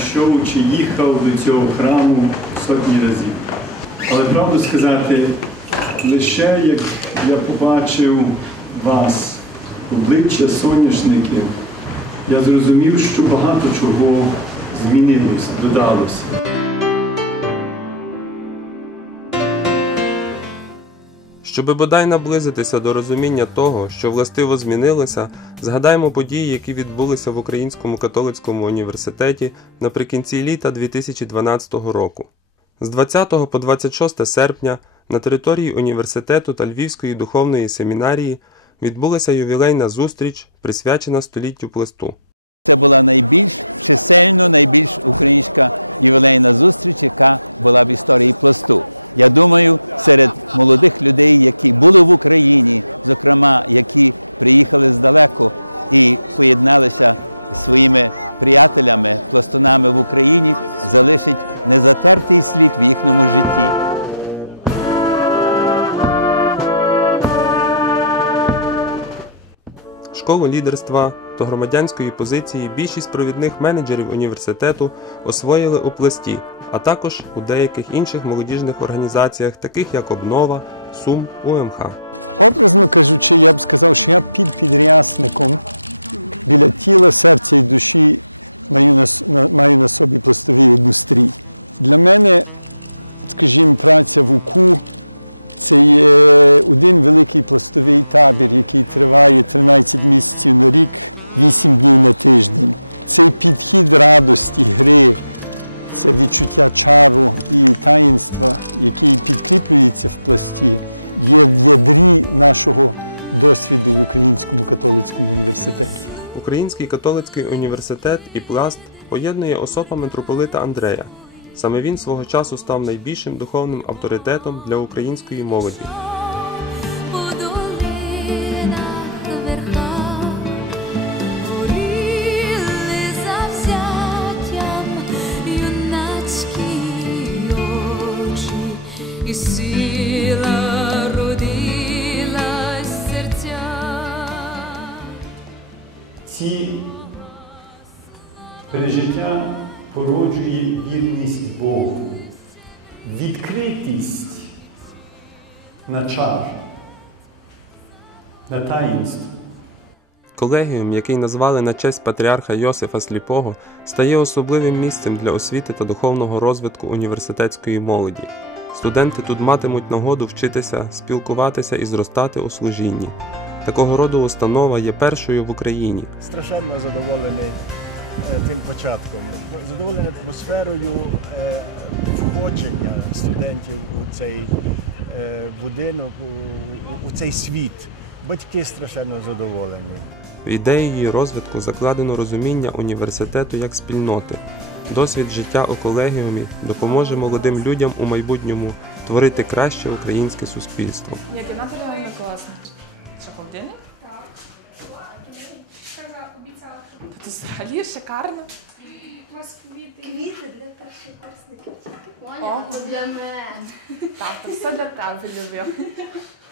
йшов чи їхав до цього храму сотні разів. Але правду сказати, лише як я побачив вас, обличчя соняшників, я зрозумів, що багато чого змінилося, додалося. Щоби бодай наблизитися до розуміння того, що властиво змінилося, згадаємо події, які відбулися в Українському католицькому університеті наприкінці літа 2012 року. З 20 по 26 серпня на території університету та Львівської духовної семінарії відбулася ювілейна зустріч, присвячена століттю пласту. Школу лідерства та громадянської позиції більшість провідних менеджерів університету освоїли у пласті, а також у деяких інших молодіжних організаціях, таких як Обнова, Сум, УМХ. Український католицький університет і пласт поєднує особа митрополита Андрея. Саме він свого часу став найбільшим духовним авторитетом для української молоді. Пережиття породжує вірність Богу, відкритість на чар, на таїнство. Колегіум, який назвали на честь патріарха Йосифа Сліпого, стає особливим місцем для освіти та духовного розвитку університетської молоді. Студенти тут матимуть нагоду вчитися, спілкуватися і зростати у служінні. Такого роду установа є першою в Україні. страшенно задоволений тим початком. Задоволений атмосферою е, входження студентів у цей е, будинок, у, цей світ. Батьки страшенно задоволені. В ідеї її розвитку закладено розуміння університету як спільноти. Досвід життя у колегіумі допоможе молодим людям у майбутньому творити краще українське суспільство. Як реально класно. Що холодильник? Це взагалі шикарно. Квіти для. О. Для мене. Так, це все для тебе, любив.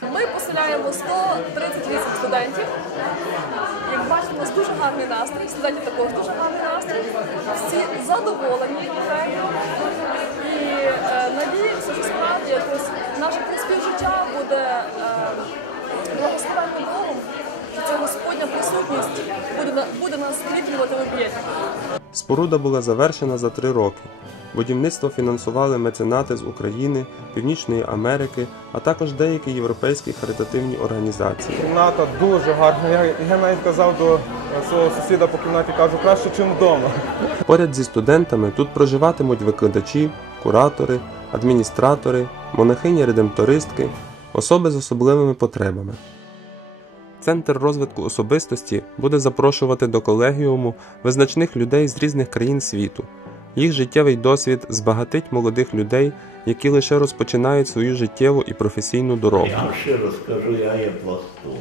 Ми поселяємо 138 студентів. Як бачите, у нас дуже гарний настрій, студентів також дуже гарний настрій. Всі задоволені ідеєю. І е, надіємося, що справді якось наше співжиття буде е, Ця присутність буде, буде нас зліплювати в об'єкті. Споруда була завершена за три роки. Будівництво фінансували меценати з України, Північної Америки, а також деякі європейські харитативні організації. Кімната дуже гарна. Я, я навіть казав до свого сусіда по кімнаті, кажу, краще, ніж вдома. Поряд зі студентами тут проживатимуть викладачі, куратори, адміністратори, монахині-редемтористки, особи з особливими потребами. Центр розвитку особистості буде запрошувати до колегіуму визначних людей з різних країн світу. Їх життєвий досвід збагатить молодих людей, які лише розпочинають свою життєву і професійну дорогу. Я вам щиро скажу, я є пластун.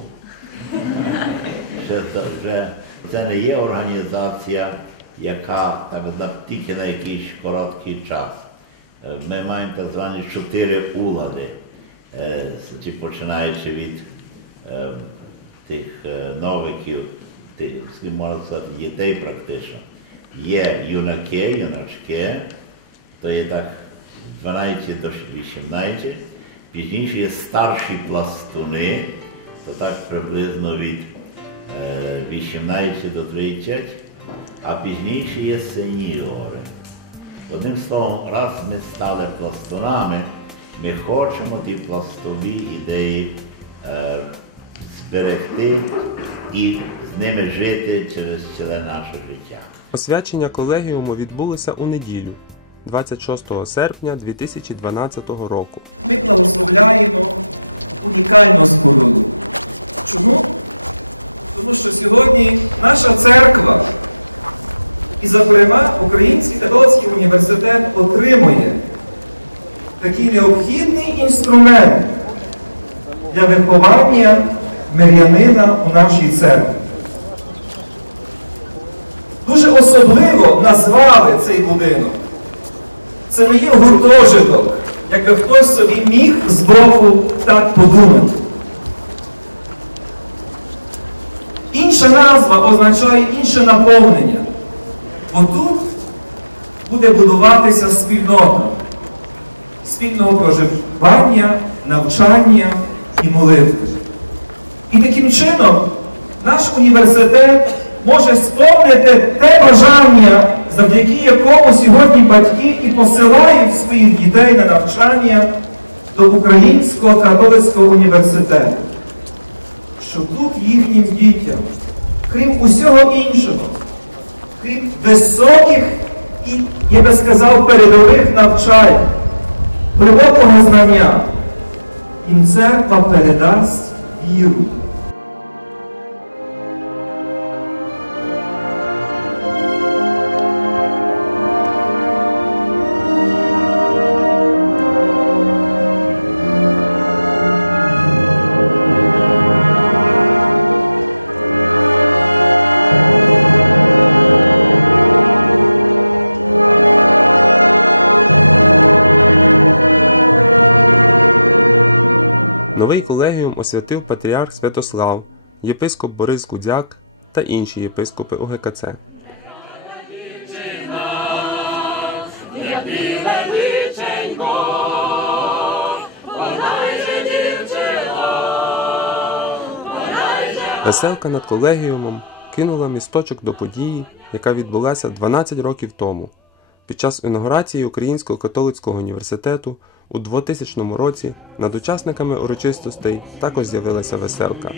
Це вже це не є організація, яка так тільки на якийсь короткий час. Е, Ми маємо так звані чотири улади, е, починаючи від е, тих е, новиків, тих, можна сказати, дітей практично. Є юнаки, юначки, то є так 12 до 18, пізніше є старші пластуни, то так приблизно від е, 18 до 30, а пізніше є сеньори. Одним словом, раз ми стали пластунами, ми хочемо ті пластові ідеї е, зберегти і з ними жити через ціле наше життя. Освячення колегіуму відбулося у неділю, 26 серпня 2012 року. Новий колегіум освятив патріарх Святослав, єпископ Борис Гудзяк та інші єпископи УГКЦ. Веселка над колегіумом кинула місточок до події, яка відбулася 12 років тому. Під час інаугурації Українського католицького університету у 2000 році над учасниками урочистостей також з'явилася веселка.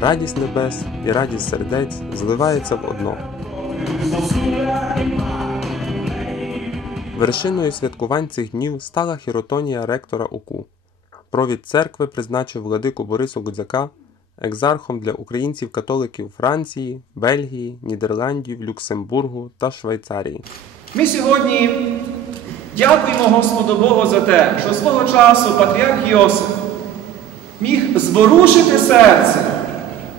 Радість небес і радість сердець зливаються в одно. Вершиною святкувань цих днів стала хіротонія ректора УКУ. Провід церкви призначив владику Борису Гудзяка екзархом для українців-католиків Франції, Бельгії, Нідерландів, Люксембургу та Швейцарії. Ми сьогодні дякуємо Господу Богу за те, що свого часу патріарх Йосиф міг зворушити серце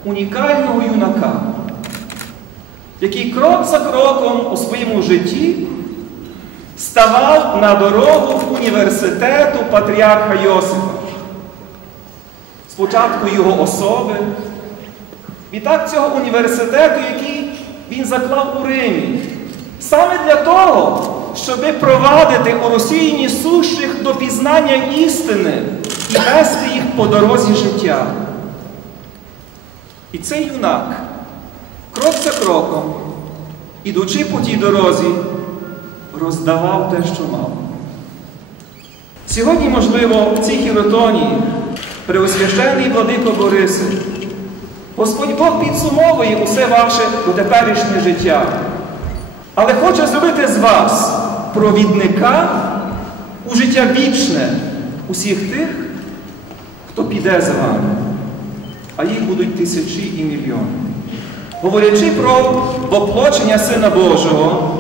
унікального юнака, який крок за кроком у своєму житті ставав на дорогу університету патріарха Йосифа. Спочатку його особи, відтак цього університету, який він заклав у Римі. Саме для того, щоби провадити у розсіянні сущих до пізнання істини і вести їх по дорозі життя. І цей юнак, крок за кроком, ідучи по тій дорозі, роздавав те, що мав. Сьогодні, можливо, в цій хіротонії, Преосвящений владико Борисе, Господь Бог підсумовує усе ваше дотеперішнє життя, але хоче зробити з вас провідника у життя вічне усіх тих, хто піде за вами. а їх будуть тисячі і мільйони. Говорячи про воплочення Сина Божого,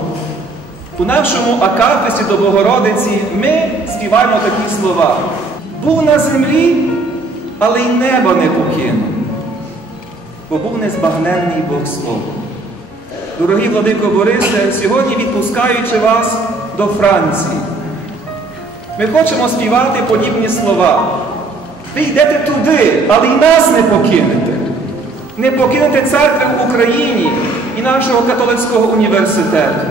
у нашому акафисі до Богородиці ми співаємо такі слова. Був на землі, але й неба не покинув, бо був незбагненний Бог Слово. Дорогі Владико Борисе, сьогодні відпускаючи вас до Франції, ми хочемо співати подібні слова. Ви йдете туди, але й нас не покинете. Не покинете церкви в Україні і нашого католицького університету.